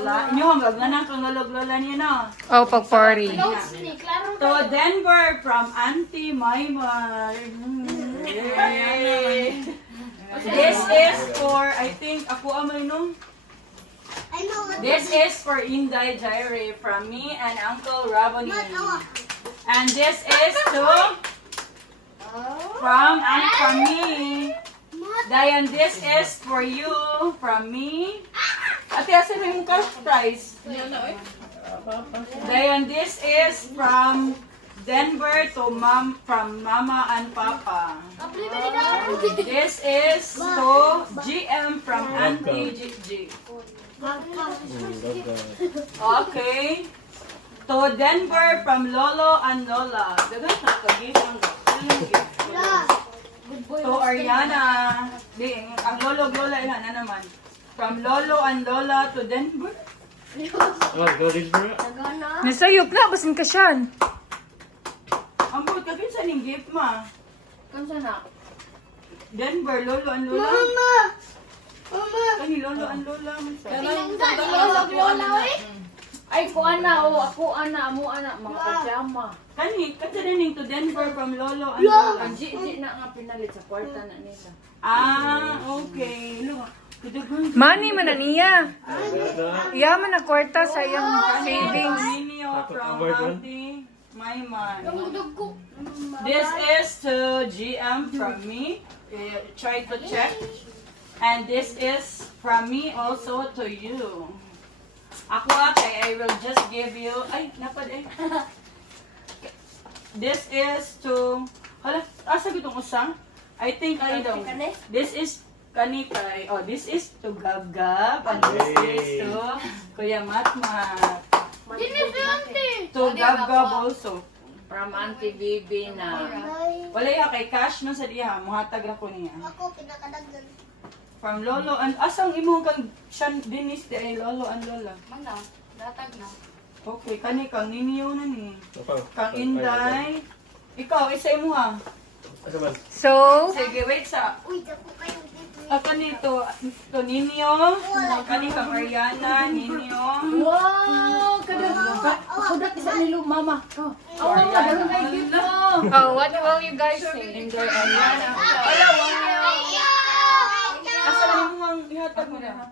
Inyo magganang kang lolog-lola niya na. Oh, pag-party. To Denver from Auntie Maymar. This is for, I think, ako amay no? This is for Inday Jairi from me and Uncle Raboni. And this is to from me. Dayan, this is for you from me. Ate, asan mo yung cash prize? Dayan, this is from Denver to from Mama and Papa. This is to GM from Auntie Gigi. Okay. To Denver from Lolo and Lola. Dagan na kag-gift ang to Ariana. Di, ang Lolo Lola ilan na naman. From Lolo and Lola to Denver. Nasayop na, basin ka siyan. Ang buot ka kinsa ning gift ma. Kansa na? Denver, Lolo and Lola. Mama! Kani Lolo and Lola. Ay, ko ana, o ako ana, amo ana, mga pajama. Kani, katsanin to Denver from Lolo and Lola. Ang Gigi na nga pinalit sa kwarta na nila. Ah, okay. Look, kudugan. Money man na niya. Yaman na kwarta sa iyang savings. Ninyo from Auntie Mayman. This is to GM from me. Try to check. And this is from me also to you. Ako kay I will just give you. Ay, napad eh. This is to. Hala, asa gitong usang? I think I don't. This is kani kay. Oh, this is to Gab Gab. And this is to Kuya Matmat. To Gab Gab also. From Auntie Bibi na. Wala ya kay cash no sa diha. Muhatag ra ko niya. Ako, pinakadagdag. From Lolo and asang imong kang Shan Dinis di ay Lolo and Lola. Mana? Datag na. Okay, kani kang ninyo na ni. Kang Inday. Ikaw, isa mo ha. So, Sige, wait sa. Uy, dako kayo. Kani to ninyo. Kani kang Ariana, ninyo. Wow! Ako na isa nilo, mama. Oh, mama, daron kay gift mo. oh, what will you guys say? Inday, Ariana. Ayaw! Asa mo ang ihatag mo na?